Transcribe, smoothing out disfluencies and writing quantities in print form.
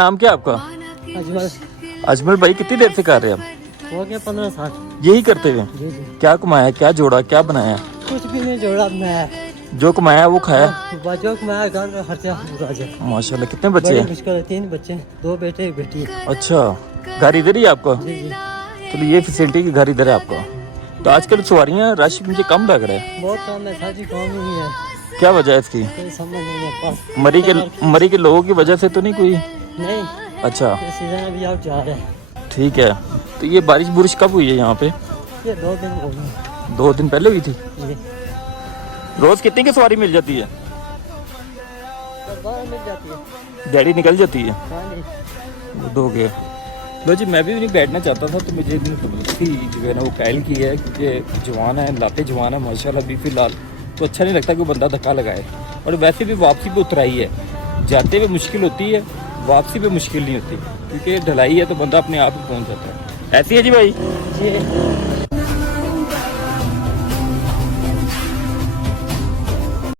नाम क्या आपका? अजमल। अजमल भाई, कितनी देर से कर रहे हैं आप? हो गया 15 साल। यही करते हुए? जी जी। क्या कमाया, क्या जोड़ा, क्या बनाया? कुछ भी नहीं जोड़ा मैं। जो कमाया वो खाया? बच्चों को मैं घर का खर्चा पूरा जाए। माशाल्लाह। कितने बच्चे बड़ी हैं? मुश्किल है, 3 बच्चे, 2 बेटे 1 बेटी है। अच्छा, घर इधर ही है आपका? जी जी। तो ये फैसिलिटी की घर इधर है आपका। तो आजकल सवारियाँ रश मुझे कम लग रहा है, बहुत काम है, साजी काम ही नहीं है, क्या वजह है इसकी? कोई समझ नहीं है पास। मरी के लोगों की वजह से तो नहीं कोई? नहीं, अच्छा सीजन अभी आउट जा रहा है। ठीक है। तो ये बारिश बुरिश कब हुई है यहाँ पे? ये 2 दिन हो गए। 2 दिन पहले हुई थी। जी। रोज कितनी की सवारी मिल जाती है? 12 मिल जाती है। गाड़ी निकल जाती है। हाँ जी। वो 2 गए। लो जी, मैं भी नहीं बैठना चाहता था, तो मुझे ज़बरदस्ती जो है ना वो कैल की है, क्योंकि जवान है, लाते जवान है माशाल्लाह भी फ़िलहाल, तो अच्छा नहीं लगता कि वो बंदा धक्का लगाए। और वैसे भी वापसी पे उतराई है, जाते हुए मुश्किल होती है, वापसी पे मुश्किल नहीं होती, क्योंकि ढलाई है तो बंदा अपने आप ही पहुँच जाता है। ऐसी है जी भाई। जी।